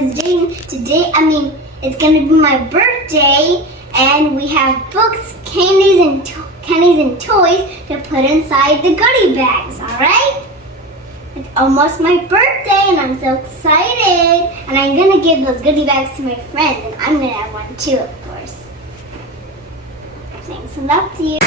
name is Jaedin. It's gonna be my birthday, and we have books, candies, and toys to put inside the goodie bags. All right? It's almost my birthday, and I'm so excited. And I'm gonna give those goodie bags to my friends, and I'm gonna have one too, of course. Thanks and love to you.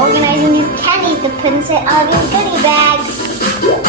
Organizing these candies to put inside all these goodie bags.